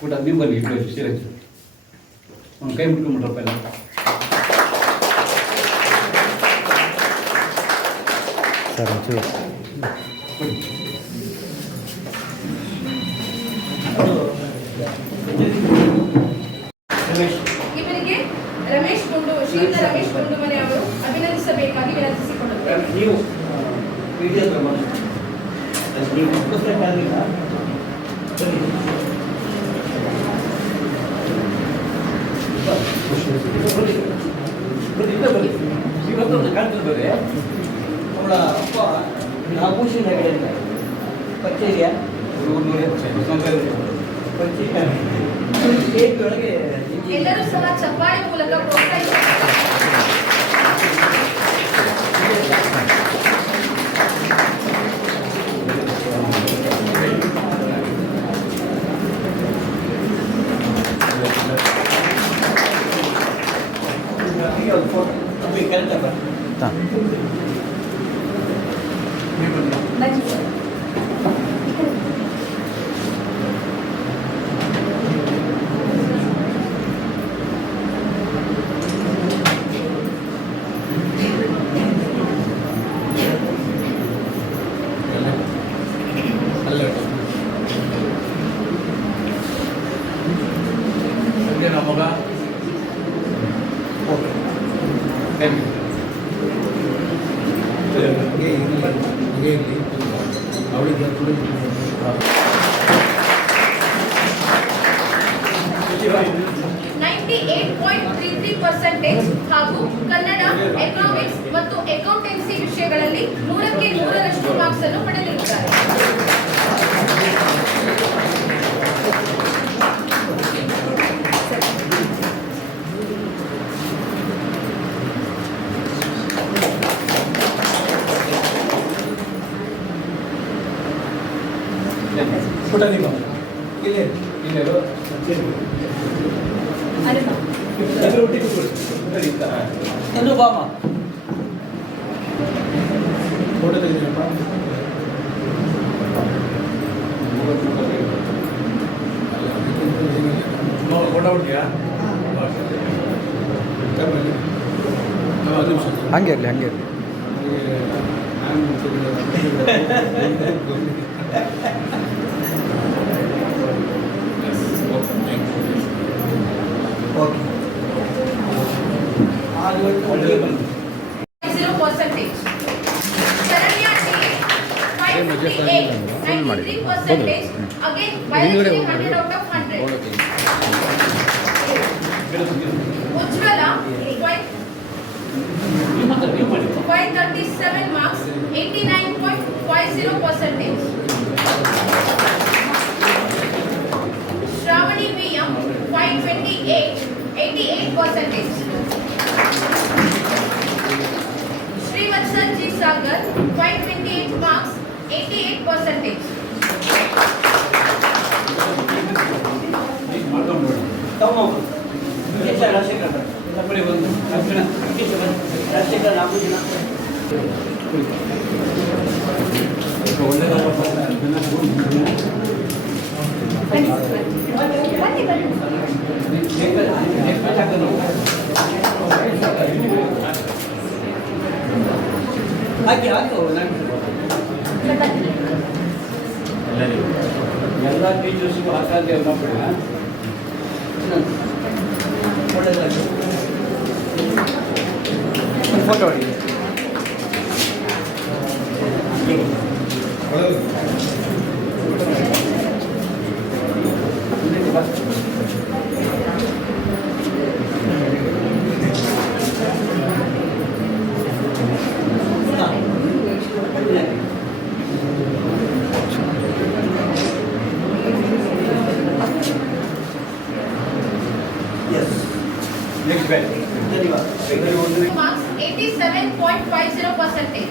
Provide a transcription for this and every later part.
ಕೂಡ ನೀವು ಬನ್ನಿ ಇಟ್ಟು ಸೀರಜ್ ಒಂದು ಕೈ ಮುಟ್ಕೊಂಡ್ಬಿಟ್ರಪ್ಪ ಎಲ್ಲ ಸರ್ ಒಂಚೂರು ಇವರಿಗೆ ರಮೇಶ್ ಗುಂಡು ಶ್ರೀಯುತ ರಮೇಶ್ ಗುಂಡುಮನೆ ಅವರು ಅಭಿನಂದಿಸಬೇಕಾಗಿ ವಿನಂತಿಸಿಕೊಳ್ಳುತ್ತಾರೆ. ನೀವು ಇವತ್ತೊಂದು ಕಾಣ್ತಿದ್ದಾರೆ ಅವಳ ಅಪ್ಪ ನಾಗಭೂಷಣ ಹೆಗಡೆ ಕಚೇರಿಯ ಒಳಗೆ ಎಲ್ಲರೂ ಸಹ ಚಪ್ಪಾಳೆ ಮೂಲಕ ಪ್ರೋತ್ಸಾಹಿಸುತ್ತಾರೆ. ಹಾಂ 98.33% ಹಾಗೂ ಕನ್ನಡ, ಎಕನಾಮಿಕ್ಸ್ ಮತ್ತು ಅಕೌಂಟೆನ್ಸಿ ವಿಷಯಗಳಲ್ಲಿ 100ಕ್ಕೆ 100ರಷ್ಟು ಮಾರ್ಕ್ಸ್ ಅನ್ನು ಪಡೆದಿರುತ್ತಾರೆ. ಬಾಮ ಫೋಟೋ ತೆಗೆದಿರಪ್ಪ ಫೋಟೋ ಹೊಡ್ತೀಯಾ ಹಂಗೆ ಇರಲಿ ಹಂಗೆ ಇರಲಿ okay 0%. Saranya T 93%. Again, biology 100 out of 100. Ujjwala 537 marks, 89.50%. Shravani VM 528, 88%. Srivatsal G Sagar 528 marks, 88%. ಎಲ್ಲ ಟೀಚರ್ಸ್ಗೂ ಹಾಕಾದೆ ಮಾಡ್ಬೇಡ ಫೋಟೋ ಹೊಡಿ marks 87.50%.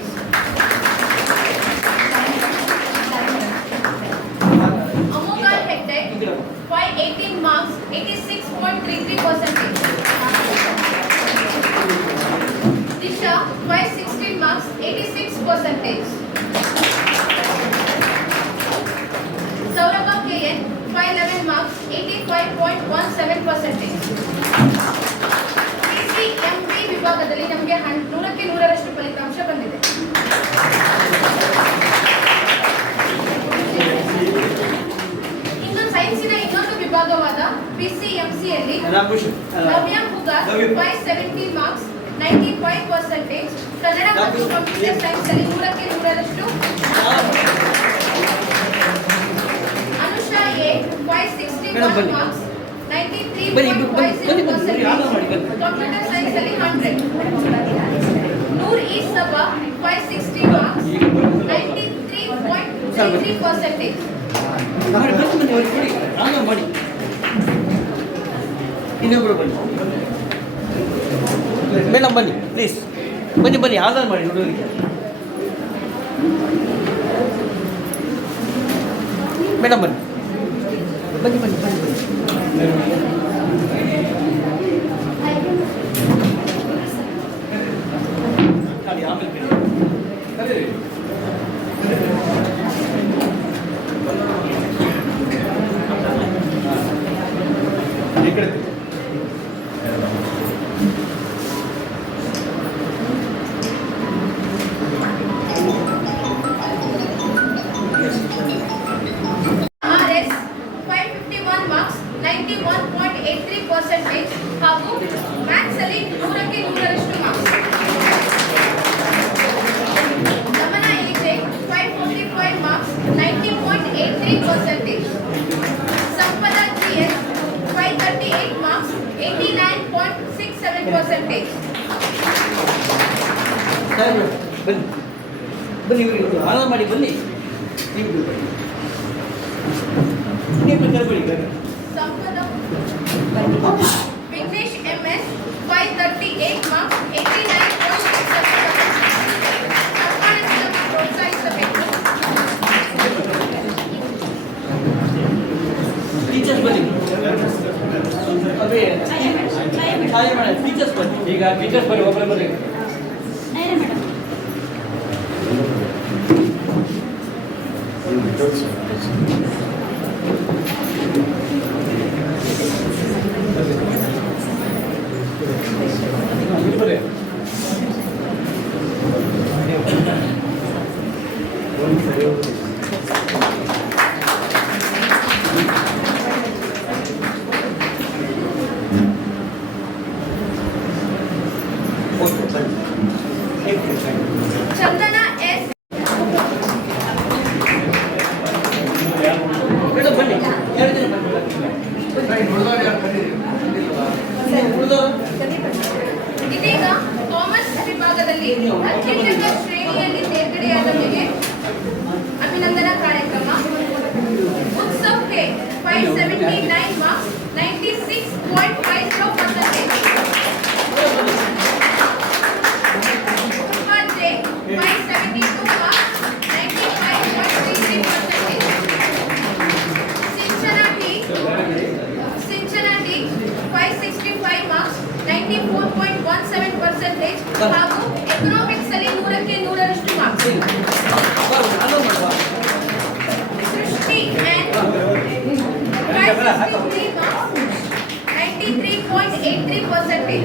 Amoghal Hegde 518 marks 86.33%. Disha 516 marks 86%. Saurabha KN 511 marks 85.17%. PCMB ವಿಭಾಗದಲ್ಲಿ ನಮಗೆ 100ಕ್ಕೆ 100ರಷ್ಟು ಫಲಿತಾಂಶ ಬಂದಿದೆ. ಇನ್ನು ಸೈನ್ಸಿನ ಇನ್ನೊಂದು ವಿಭಾಗವಾದ PCMC ಯಲ್ಲಿ ನವ್ಯ ಹುಗಾರ್ 517 ಮಾರ್ಕ್ಸ್ 95%. ಕನ್ನಡ ಮತ್ತು ಕಂಪ್ಯೂಟರ್ ಸೈನ್ಸ್ ಅಲ್ಲಿ 100ಕ್ಕೆ 100ರಷ್ಟು. Anusha A 561 marks 93.50%. Computer science ಅಲ್ಲಿ 100. ನೂರ್ ಈ ಸಬಾ 560 ಮಾರ್ಕ್ಸ್ 93.33%. ಇನ್ನೊಬ್ರು ಬನ್ನಿ ಮೇಡಮ್, ಬನ್ನಿ ಪ್ಲೀಸ್, ಬನ್ನಿ ಆಧಾರ್ ಮಾಡಿ ಹುಡುಗರಿಗೆ. ಮೇಡಮ್ ಬನ್ನಿ. RS 551 ಮಾರ್ಕ್ಸ್ 91.83% ಹಾಗೂ ಮ್ಯಾಥ್ಸ್ ಅಲ್ಲಿ 100ಕ್ಕೆ 100ರಷ್ಟು ಮಾರ್ಕ್ಸ್. ಗಮನ ಎಲಿಜೆ 545 ಮಾರ್ಕ್ಸ್ 90.83%. ಸಂಪದ GS 538 ಮಾರ್ಕ್ಸ್ 89.67%. ಬನ್ನಿ ಇವ್ರಿಗೆ ಆಧಾರ್ ಮಾಡಿ ಬನ್ನಿ. ಸಂಪದ ವಿಘ್ನೇಶ್ MS 538 ಮಾರ್ಕ್ಸ್ 89.67%. ಪ್ರೋತ್ಸಾಹಿಸಬೇಕು. ಟೀಚರ್ಸ್ ಬನ್ನಿ. ಟೀಚರ್ಸ್ ಬನ್ನಿ. ಈಗ ಟೀಚರ್ಸ್ ಬನ್ನಿ, ಒಬ್ಬರೇ ಬನ್ನಿ. ಬನ್ನಿ. ಚಂದನ S ಮೇಡಮ್ ಬನ್ನಿ. 2 ಜನ ಇದೀಗ ಕಾಮರ್ಸ್ ವಿಭಾಗದಲ್ಲಿ ಅತ್ಯುನ್ನತ ಶ್ರೇಣಿಯಲ್ಲಿ ತೇರ್ಗಡೆಯಾದವರಿಗೆ ಅಭಿನಂದನಾ ಕಾರ್ಯಕ್ರಮ. Utsav K 579 marks 96.50%. Upa J 572 marks 95.33%. Sinchana T 565 marks 94.17% ಹಾಗೂ ಎಕನಾಮಿಕ್ಸ್ ಅಲ್ಲಿ 100ಕ್ಕೆ 100ರಷ್ಟು marks. Srishti N 563 marks 93.83%.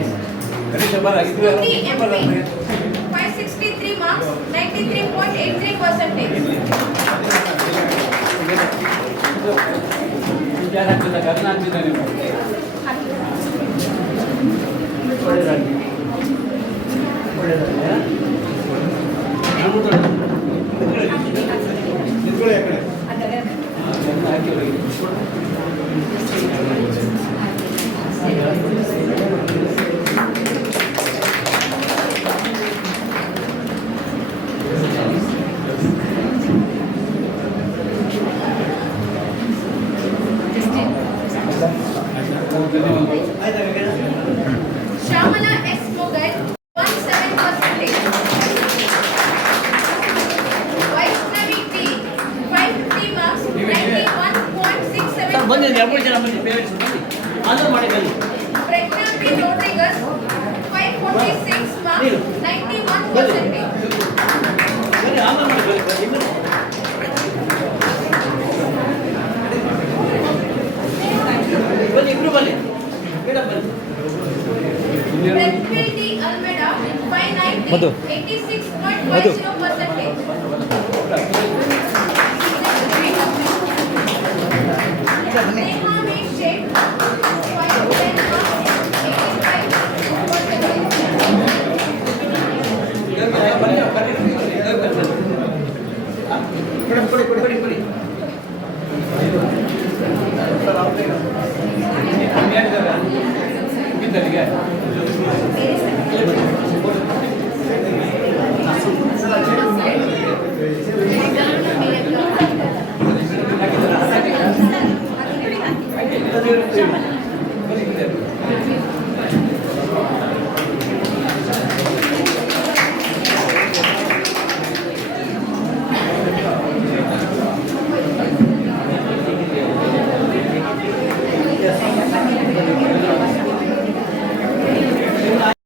Stuti MP 563 marks 93.83%. ಯಾರು ಹಾಕ್ತಿದ್ದಾಗ ಅದನ್ನ ಹಾಕ್ತಿದ್ದ ನೀವು ನಿಂತ್ಕೊಳ್ಳಿ ಆ ಕಡೆ. ಹಾಕಿ ಅವರಿಗೆ. ಶ್ಯಾಮಲ percentage. ಬನ್ನಿ ಆಮೇಲೆ ಮಾಡಿ ಬನ್ನಿ ಬನ್ನಿ ಬನ್ನಿ ಇಬ್ರು ಬನ್ನಿ ಮೇಡಮ್ ಬನ್ನಿ Flexibility Almeida 590 86.50%. Neha Meshek 510 madam ಕೊಡಿ ಕೊಡಿ ಕೊಡಿ ಕೊಡಿ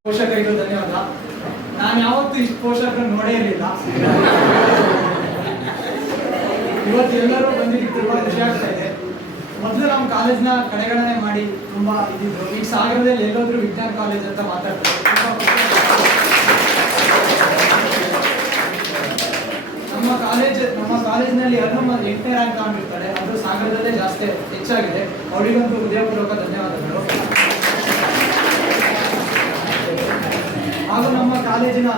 ಪೋಷಕರಿಗೂ ಧನ್ಯವಾದ. ನಾನು ಯಾವತ್ತೂ ಇಷ್ಟು ಪೋಷಕರನ್ನು ನೋಡೇ ಇರಲಿಲ್ಲ. ಇವತ್ತು ಎಲ್ಲರೂ ಬಂದಿದ್ದು ತುಂಬಾ ಖುಷಿ ಆಗ್ತಾ ಇದೆ. ಮೊದಲು ನಮ್ಮ ಕಾಲೇಜ್ನ ಕಡೆಗಣನೆ ಮಾಡಿ ತುಂಬಾ ಇದಿದ್ರು. ಈಗ ಸಾಗರದಲ್ಲಿ ಎಲ್ಲೋದ್ರೂ ವಿಜ್ಞಾನ ಕಾಲೇಜ್ ಅಂತ ಮಾತಾಡ್ತಾರೆ. ನಮ್ಮ ಕಾಲೇಜಿನಲ್ಲಿ 8ನೇ ರ್ಯಾಂಕ್ ತಗೊಂಡಿರ್ತಾರೆ. ಅದು ಸಾಗರದಲ್ಲೇ ಜಾಸ್ತಿ ಹೆಚ್ಚಾಗಿದೆ. ಅವರಿಗಂತೂ ಹೃದಯಪೂರ್ವಕ ಧನ್ಯವಾದಗಳು. ಹಾಗೂ ನಮ್ಮ ಕಾಲೇಜಿನ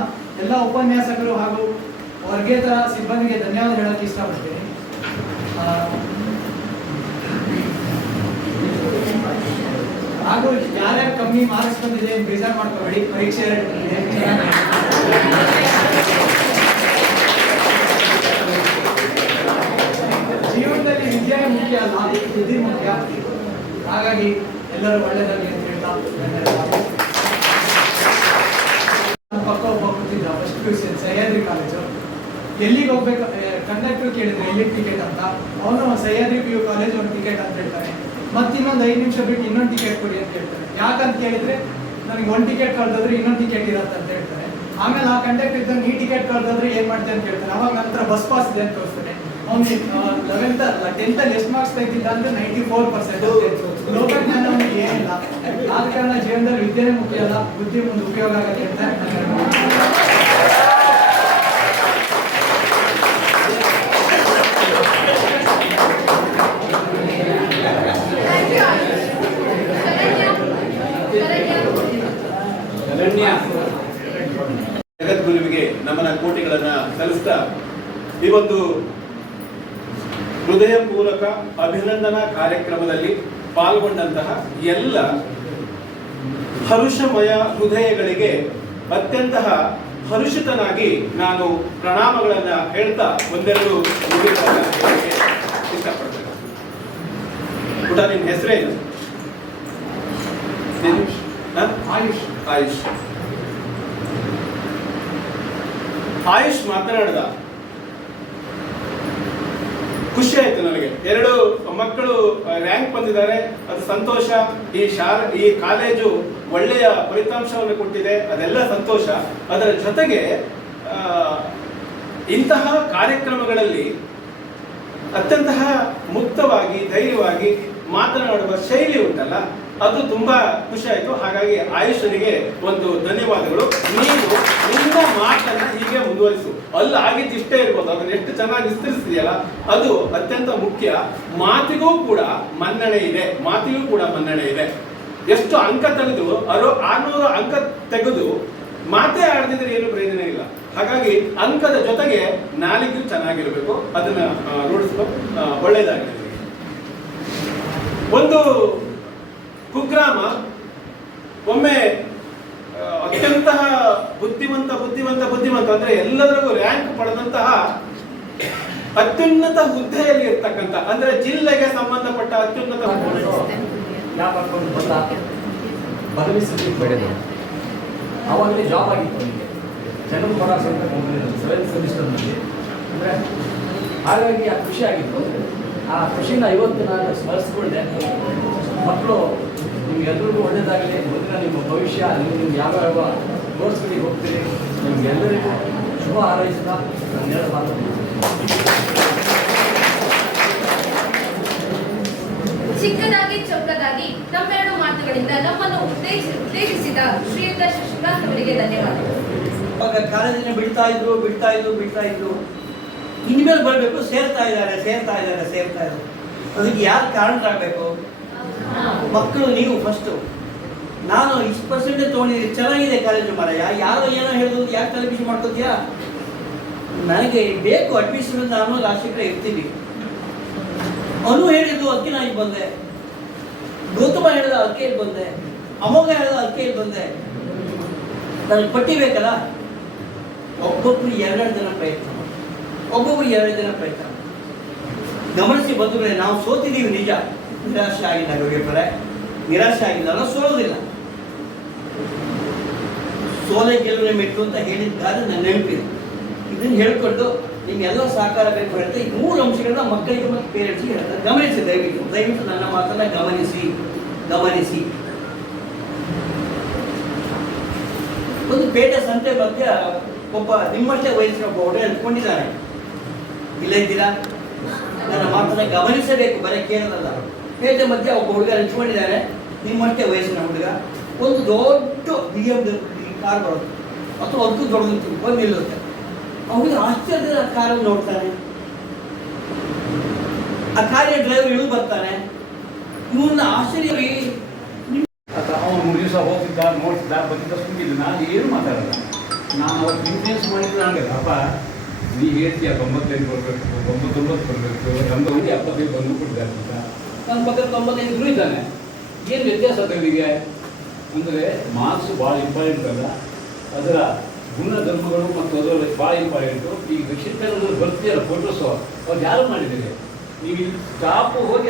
ಎಲ್ಲ ಉಪನ್ಯಾಸಕರು ಹಾಗೂ ವರ್ಗೇತರ ಸಿಬ್ಬಂದಿಗೆ ಧನ್ಯವಾದ ಹೇಳಕ್ಕೆ ಇಷ್ಟಪಡ್ತೀನಿ. ಹಾಗೂ ಯಾರ್ಯಾರು ಕಮ್ಮಿ ಮಾರ್ಕ್ಸ್ ಬಂದಿದೆ ಬೇಜಾರು ಮಾಡ್ಕೋಬೇಡಿ, ಪರೀಕ್ಷೆ ಜೀವನದಲ್ಲಿ ವಿದ್ಯೆ ಮುಖ್ಯ ಅಲ್ಲ, ಬುದ್ಧಿ ಮುಖ್ಯ. ಹಾಗಾಗಿ ಎಲ್ಲರೂ ಒಳ್ಳೆಯದಾಗಲಿ ಅಂತ ಹೇಳ್ತಾ ಪಕ್ಕ ಒಬ್ಬ ಕೂತಿದ್ದ ಫಸ್ಟ್ PUC ಸಹ್ಯಾದ್ರಿ ಕಾಲೇಜು. ಎಲ್ಲಿಗೆ ಹೋಗ್ಬೇಕು ಕಂಡಕ್ಟರ್ ಕೇಳಿದ್ರೆ ಎಲ್ಲಿಗೆ ಟಿಕೆಟ್ ಅಂತ. ಅವನು ಸಹ್ಯಾದ್ರಿ PU ಕಾಲೇಜ್ ಒಂದು ಟಿಕೆಟ್ ಅಂತ ಹೇಳ್ತಾನೆ. ಮತ್ತೆ ಇನ್ನೊಂದು 5 ನಿಮಿಷ ಬಿಟ್ಟು ಇನ್ನೊಂದು ಟಿಕೆಟ್ ಕೊಡಿ ಅಂತ ಹೇಳ್ತಾನೆ. ಯಾಕಂತ ಕೇಳಿದ್ರೆ ನನಗೆ ಒಂದು ಟಿಕೆಟ್ ಕಳೆದೋದ್ರೆ ಇನ್ನೊಂದು ಟಿಕೆಟ್ ಇರತ್ತೆ ಅಂತ ಹೇಳ್ತಾನೆ. ಆಮೇಲೆ ಆ ಕಂಡಕ್ಟರ್ ಇದ್ದಾಗ ಈ ಟಿಕೆಟ್ ಕಳೆದೋದ್ರೆ ಏನ್ ಮಾಡ್ತೆ ಅಂತ ಹೇಳ್ತಾನೆ. ಅವಾಗ ನಂತರ ಬಸ್ ಪಾಸ್ ಇದೆ ಅಂತ ತೋರಿಸ್ತಾನೆ. ಅವ್ನು 10th ಅಲ್ಲಿ ಎಷ್ಟು ಮಾರ್ಕ್ಸ್ ತೆಗೆದಿದ್ದ ಅಂದ್ರೆ 94%. ಲೋಕಜ್ಞಾನ ಅವನಿಗೆ ಏನಿಲ್ಲ. ಆದ ಕಾರಣ ಜೀವನದಲ್ಲಿ ವಿದ್ಯೆನೇ ಮುಖ್ಯ ಅಲ್ಲ, ಬುದ್ಧಿ ಮುಂದೆ ಉಪಯೋಗ ಆಗತ್ತೆ ಅಂತ ಜಗದ್ಗುರುವಿಗೆ ನಮನ ಕೋಟಿಗಳನ್ನ ಸಲ್ಲಿಸ್ತಾ ಈ ಒಂದು ಹೃದಯಪೂರ್ವಕ ಅಭಿನಂದನಾ ಕಾರ್ಯಕ್ರಮದಲ್ಲಿ ಪಾಲ್ಗೊಂಡಂತಹ ಎಲ್ಲ ಹರುಷಮಯ ಹೃದಯಗಳಿಗೆ ಅತ್ಯಂತ ಹರುಷಿತನಾಗಿ ನಾನು ಪ್ರಣಾಮಗಳನ್ನ ಹೇಳ್ತಾ ಒಂದೆರಡು ನುಡಿಗಳನ್ನ ಹೇಳಕ್ಕೆ ಇಷ್ಟಪಡ್ತೇನೆ. ಪುಟ ನಿಮ್ಮ ಹೆಸರೇನು? ಆಯುಷ್. ಆಯುಷ್ ಆಯುಷ್ ಮಾತನಾಡಿದ. ಖುಷಿ ಆಯ್ತು ನನಗೆ. 2 ಮಕ್ಕಳು ರ್ಯಾಂಕ್ ಬಂದಿದ್ದಾರೆ, ಅದು ಸಂತೋಷ. ಈ ಕಾಲೇಜು ಒಳ್ಳೆಯ ಫಲಿತಾಂಶವನ್ನು ಕೊಟ್ಟಿದೆ, ಅದೆಲ್ಲ ಸಂತೋಷ. ಅದರ ಜೊತೆಗೆ ಇಂತಹ ಕಾರ್ಯಕ್ರಮಗಳಲ್ಲಿ ಅತ್ಯಂತ ಮುಕ್ತವಾಗಿ ಧೈರ್ಯವಾಗಿ ಮಾತನಾಡುವ ಶೈಲಿ ಉಂಟಲ್ಲ, ಅದು ತುಂಬಾ ಖುಷಿ ಆಯ್ತು. ಹಾಗಾಗಿ ಆಯುಷನಿಗೆ ಒಂದು ಧನ್ಯವಾದಗಳು. ನೀವು ನಿಮ್ಮ ಮಾತನ್ನ ಹೀಗೆ ಮುಂದುವರಿಸು. ಅಲ್ಲಿ ಆಗಿದ್ದು ಇಷ್ಟೇ ಇರ್ಬೋದು, ಅದನ್ನ ಎಷ್ಟು ಚೆನ್ನಾಗಿ ವಿಸ್ತರಿಸಿದೆಯಲ್ಲ ಅದು ಅತ್ಯಂತ ಮುಖ್ಯ. ಮಾತಿಗೂ ಕೂಡ ಮನ್ನಣೆ ಇದೆ. ಎಷ್ಟು ಅಂಕ ತೆಗೆದು 600 ಅಂಕ ತೆಗೆದು ಮಾತೇ ಆಡದಿದ್ರೆ ಏನು ಪ್ರಯೋಜನ ಇಲ್ಲ. ಹಾಗಾಗಿ ಅಂಕದ ಜೊತೆಗೆ ನಾಲಿಗೆ ಚೆನ್ನಾಗಿರ್ಬೇಕು, ಅದನ್ನ ರೂಢಿಸಲು ಒಳ್ಳೆಯದಾಗಿದೆ. ಒಂದು ಕುಗ್ರಾಮ ಒಮ್ಮೆ ಅತ್ಯಂತ ಬುದ್ಧಿವಂತ ಅಂದ್ರೆ ಎಲ್ಲದರಿಗೂ ರ್ಯಾಂಕ್ ಪಡೆದಂತಹ ಅತ್ಯುನ್ನತ ಹುದ್ದೆಯಲ್ಲಿ ಇರ್ತಕ್ಕಂಥ, ಅಂದ್ರೆ ಜಿಲ್ಲೆಗೆ ಸಂಬಂಧಪಟ್ಟ ಅತ್ಯುನ್ನತ ಪದವಿ ಸಲ್ಲಿಕೆ ಆವಾಗಲೇ ಜಾಬ್ ಆಗಿತ್ತು ಅವನಿಗೆ. ಜನರಲ್ ಕೊಡಾಸ್ ಅಂತ ಹೋಗಿದ್ದು 7th ಸೆಮಿಸ್ಟರ್ನಲ್ಲಿ. ಅಂದರೆ ಹಾಗಾಗಿ ಆ ಖುಷಿ ಆಗಿತ್ತು. ಆ ಖುಷಿನ ಇವತ್ತು ನಾನು ಸ್ಮರಿಸ್ಕೊಂಡೆ. ಮಕ್ಕಳು ನಿಮ್ಗೆಲ್ಲರಿಗೂ ಒಳ್ಳೆಯದಾಗಲಿ. ಮುಂದಿನ ನಿಮ್ಮ ಭವಿಷ್ಯ, ನೀವು ಯಾವ್ಯಾವ ಕೋರ್ಸ್ಗಳಿಗೆ ಹೋಗ್ತೀರಿ, ನಿಮ್ಗೆಲ್ಲರಿಗೂ ಶುಭ ಹಾರೈಸ್ತಾ ನಾನು ಮಾತಾಡ್ತೀನಿ. ಚಿಕ್ಕದಾಗಿ ಚೊಕ್ಕದಾಗಿ ತಮ್ಮೆರಡು ಮಾತುಗಳಿಂದ ನಮ್ಮನ್ನು ಉತ್ತೇಜಿಸಿದ ಶ್ರೀಯುತ ಶಶಿಕಾಂತ್ ಅವರಿಗೆ ಧನ್ಯವಾದಗಳು. ಇವಾಗ ಕಾಲೇಜಿನ ಬಿಡ್ತಾ ಇದ್ರು ಇನ್ಮೇಲೆ ಬರಬೇಕು, ಸೇರ್ತಾ ಇದ್ದಾರೆ. ಅದಕ್ಕೆ ಯಾರು ಕಾರಣರಾಗಬೇಕು? ಮಕ್ಕಳು, ನೀವು ಫಸ್ಟು. ನಾನು ಇಷ್ಟು ಪರ್ಸೆಂಟೇಜ್ ತೊಗೊಂಡಿದ್ದೀನಿ, ಚೆನ್ನಾಗಿದೆ ಕಾಲೇಜು ಮಾರಾಯ, ಯಾರೋ ಏನೋ ಹೇಳಿದ್ರು ಯಾಕೆ ತಲೆಬಿಸಿ ಮಾಡ್ಕೋತೀಯಾ? ನನಗೆ ಬೇಕು ಅಡ್ಮಿಷನ್, ನಾನು ರಾಷ್ಟ್ರೀಯ ಇರ್ತೀನಿ. ಅನು ಹೇಳಿದ್ದು ಅದಕ್ಕೆ ನಾನು ಇಲ್ಲಿ ಬಂದೆ, ಗೌತಮ ಹೇಳಿದ ಅದಕ್ಕೆ ಇಲ್ಲಿ ಬಂದೆ, ಅಮೋಘ ಹೇಳಿದ ಅದಕ್ಕೆ ಇಲ್ಲಿ ಬಂದೆ. ನನಗೆ ಪಟ್ಟಿ ಬೇಕಲ್ಲ. ಒಬ್ಬೊಬ್ಬರು 2 ದಿನ ಪ್ರಯತ್ನ, ಗಮನಿಸಿ ಬಂಧುಗಳೇ, ನಾವು ಸೋತಿದ್ದೀವಿ ನಿಜ, ನಿರಾಶೆ ಆಗಿಲ್ಲ. ಯೋಗ್ಯಪರ ನಿರಾಶೆ ಆಗಿಲ್ಲ, ನಾವು ಸೋಲೋದಿಲ್ಲ. ಸೋಲೆ ಗೆಲುವಿನ ಮೆಟ್ಟು ಅಂತ ಹೇಳಿದ್ದಾರೆ, ನನ್ನ ನೆನಪಿದೆ. ಇದನ್ನು ಹೇಳ್ಕೊಂಡು ನಿಮ್ಗೆಲ್ಲ ಸಹಕಾರ ಬೇಕು ಅಂತ ಈ 3 ಅಂಶಗಳನ್ನ ಮಕ್ಕಳಿಗೆ ಮತ್ತು ಪೇರೆಂಟ್ಸ್ಗೆ ಹೇಳ್ತಾರೆ. ಗಮನಿಸಿ, ದಯವಿಟ್ಟು ನನ್ನ ಮಾತನ್ನ ಗಮನಿಸಿ. ಒಂದು ಪೇಟೆ ಸಂತೆ ಮಧ್ಯ ಒಬ್ಬ ನಿಮ್ಮಷ್ಟೇ ವಯಸ್ಸಿನ ಒಬ್ಬ ಹುಡುಗ ನಿಂತ್ಕೊಂಡಿದ್ದಾನೆ. ಇಲ್ಲೇ ಇದ್ದೀರಾ? ನನ್ನ ಮಾತನ್ನ ಗಮನಿಸಬೇಕು, ಬರೀ ಕೇಳೋದಲ್ಲ. ಪೇಟೆ ಮಧ್ಯ ಒಬ್ಬ ಹುಡುಗ ನಿಂತ್ಕೊಂಡಿದ್ದಾನೆ, ನಿಮ್ಮಷ್ಟೇ ವಯಸ್ಸಿನ ಹುಡುಗ. ಒಂದು ದೊಡ್ಡ BMW ಕಾರ್ ಬರುತ್ತೆ, ಅಥವಾ ಅದಕ್ಕೂ ದೊಡ್ಡದು ಬಂದು ನಿಲ್ಲುತ್ತೆ. ಅವನಿಗೆ ಆಶ್ಚರ್ಯದ ಕಾರನ್ನು ನೋಡ್ತಾನೆ. ಆ ಕಾರಿನ ಡ್ರೈವರ್ ಇಳಿದು ಬರ್ತಾನೆ. ಇವನ್ನ ಆಶ್ಚರ್ಯ, ಅವನು 3 ದಿವಸ ಹೋಗ್ತಿದ್ದ, ನೋಡ್ತಿದ್ದ, ಬಂದಿದ್ದ, ಸುಮ್ಮಿದ್ದ. ನಾನು ಏನು ಮಾತಾಡಲ್ಲ. ನಾನು ಅವತ್ತು ಇನ್ಫ್ಲೂಯೆನ್ಸ್ ಮಾಡಿದ್ದು ನನಗೆ, ಅಪ್ಪ ನೀ ಹೇಳ್ತೀಯ 98 ಬರಬೇಕು, 99 ಬರಬೇಕು, ನಮ್ದು 75 ಬಂದು ಕೊಟ್ಟಿದ್ದಾರೆ ಅಂತ. ನನ್ನ ಮಗ 95 ಇದ್ದಾನೆ. ಏನು ವ್ಯತ್ಯಾಸ ಅದರಿಗೆ ಅಂದರೆ ಮಾರ್ಕ್ಸ್ ಭಾಳ ಇಂಪಾರ್ಟೆಂಟ್ ಅಲ್ಲ, ಅದರ ಗುಣಧರ್ಮಗಳು ಮತ್ತು ಅದರ ಭಾಳ ಇಂಪಾರ್ಟೆಂಟು. ಈಗ ಶಿಕ್ಷಣದಲ್ಲಿ ಬರ್ತೀಯಲ್ಲ ಫೋಟೋಸು, ಅವ್ರು ಯಾರು ಮಾಡಿದ್ದೀರಿ? ನೀವು ಇಲ್ಲಿ ಸ್ಟಾಪು ಹೋಗಿ